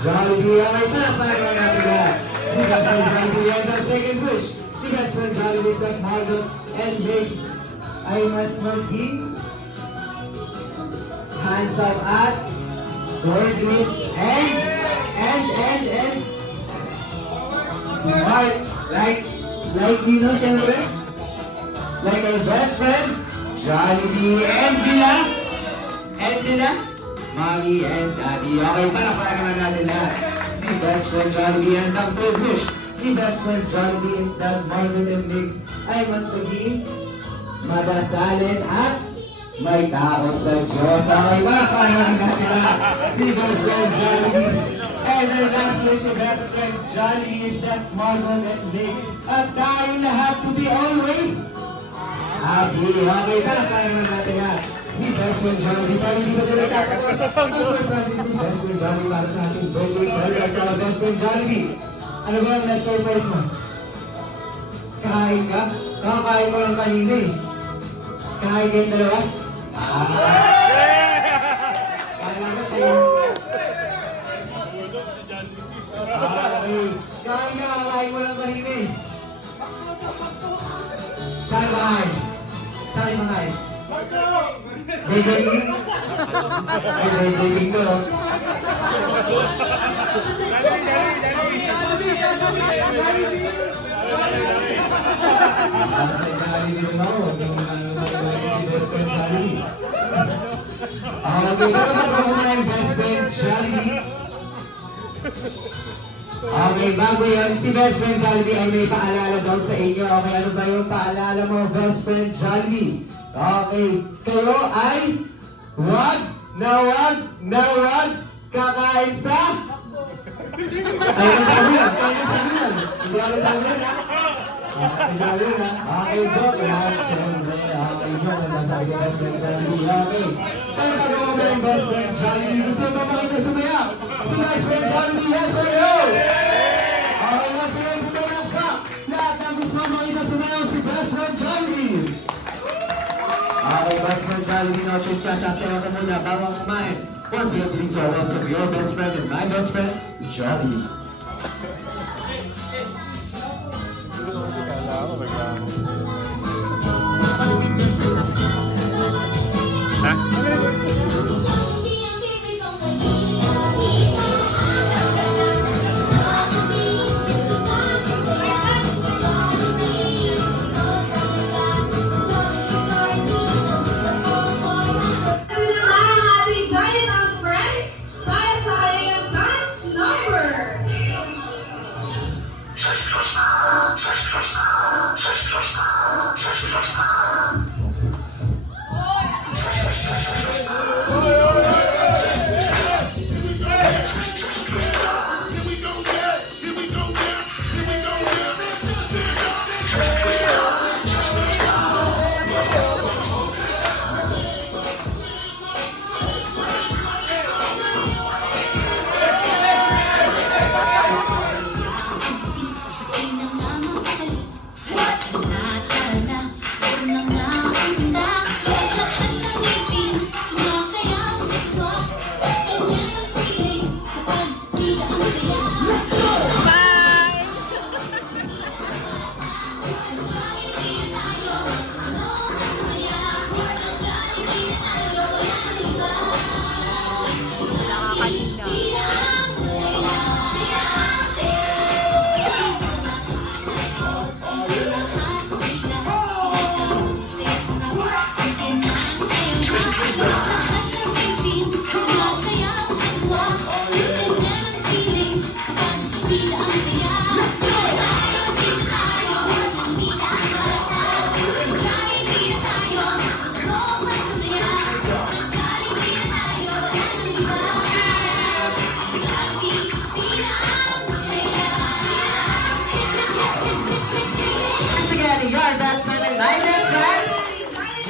Jollibee ay palakpakan natin lahat. Si best friend Jollibee ay ang second wish. Si best friend Jollibee sa Margot and Biggs ay mas maging handsome at gorgeous and smart. Like Dino, syempre. Like our best friend, Jollibee and sila, Mommy and Daddy. Okay, palakpakan natin lahat. Si best friend Jollibee and ang third wish. Si best friend Jollibee is that Margot and Biggs ay mas maging madasalin at may takot sa Diyos. Okay, palakpakan natin lahat. Si best friend Jollibee. And our last wish, si best friend Jollibee is that Margot and Biggs at tayo lahat to be always happy. Okay, palakpakan natin lahat. Si best friend Jollibee, para hindi ko sila tatapos. Ang surprise si best friend Jollibee para sa ating birthday party at sa best friend Jollibee. Ano ba ang last surprise mo? Kakain ka? Kakakain mo lang kanina eh. Kakain kayong dalawa? Kala ko sa'yo. Okay. Kakain ka, kakain mo lang kanina eh. Saan makain? Saan makain? Jayjaying? Ay, Jayjaying ko. Jollibee naman ako. Okay, dapat ako na yung best friend Jollibee. Okay, bago yan, si best friend Jollibee ay may paalala daw sa inyo. Okay, ano ba yung paalala mo, best friend Jollibee? Okay, kayo ay wag kakain sa... Ay, sabi yan. Hindi ako sabi yan, ha? Okay, joke lang. Siyempre, okay, joke. Nasabi ko best friend Jollibee. Okay. Pero pagawa mo yung best friend Jollibee. Gusto mo makita sumaya? Si best friend Jollibee, yes or no? Okay, mas ngayon pumayak ka. Lahat ang gusto mo makita sumaya si best friend Jollibee. Okay, best friend Jollibee, no choose ka. Sasayaw ka muna bago kumain. Once you please your welcome your best friend and my best friend, Jollibee. Hah?